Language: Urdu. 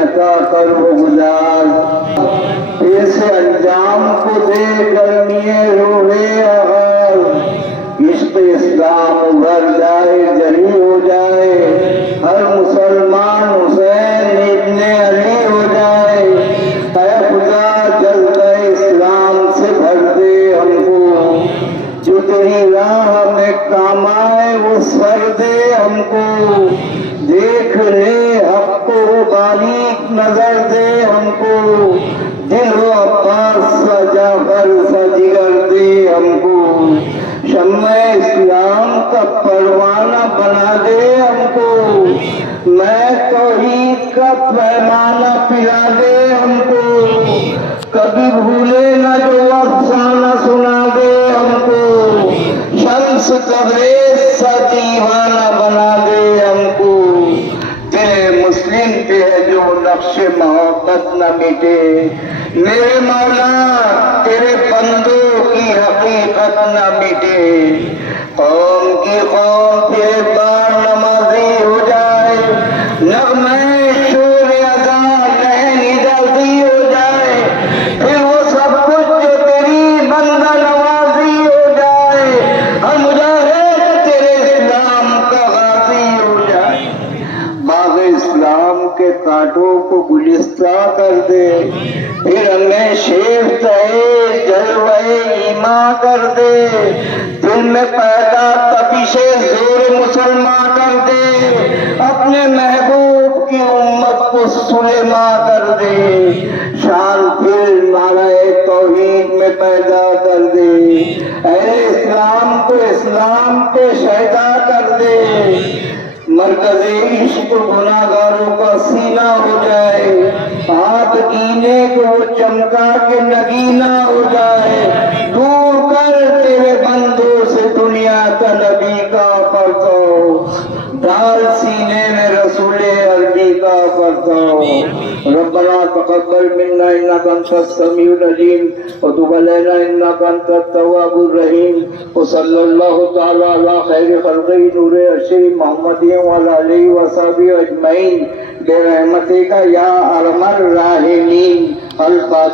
عطا کر وہ گزار، اس انجام کو دے گرمی روح اغار، عشق اسلام ابھر جائے جلی ہو جائے، ہر مسلمان حسین ابن علی ہو جائے، اے خدا جذبہ اسلام سے بھر دے ہم کو، جو تیری راہ میں کام آئے وہ سر دے ہم کو، دیکھ لے حق کو باریک نظر دے ہم کو، دل و عباس سا جعفر سا جگر دے ہم کو، شمع اسلام کا پروانہ بنا دے ہم کو، میں توحید کا پیمانہ پلا دے ہم کو، کبھی بھولے نہ جو افسانہ سنا دے ہم کو، شمس تبریز سا دیوانہ بنا دے ہم کو، دل مسلم پہ ہے جو نقش محبت نہ مٹے، میرے مولا تیرے بندوں کی حقیقت نہ مٹے، قوم کی قوم پھر بار نمازی ہو جائے، نغمے شور اذا لہن جلدی ہو جائے، پھر وہ سب کچھ جو تیری بندہ نوازی ہو جائے، ہر مجاہد تیرے اسلام کا غازی ہو جائے، باغ اسلام کے کانٹوں کو گلستہ کر دے، پھر ہمیں شیف تہے جلوہ ایمان کر دے، دل میں پیدا تپش زور مسلمان کر دے، اپنے محبوب کی امت کو سلیمان کر دے، شان پھر نعرہ توحید میں پیدا کر دے، اہل اسلام کو شہدا کر دے، مرکز عشق گناہگاروں کا سینہ ہو جائے، ہاتھ گینے کو وہ چمکا کے نگینہ ہو جائے، دور کر تیرے بندوں سے دنیا کا نبی کا پرتو، ڈال سینے میں رسول عربی کا پرتو، ربنا تقبل منا انك انت السميع العليم وتب علينا انك انت التواب الرحيم، وصلى الله تعالى على خير خلقه نور عرشه محمد وعلى اله وصحبه اجمعين برحمتك يا ارحم الراحمين۔ الفاتحہ۔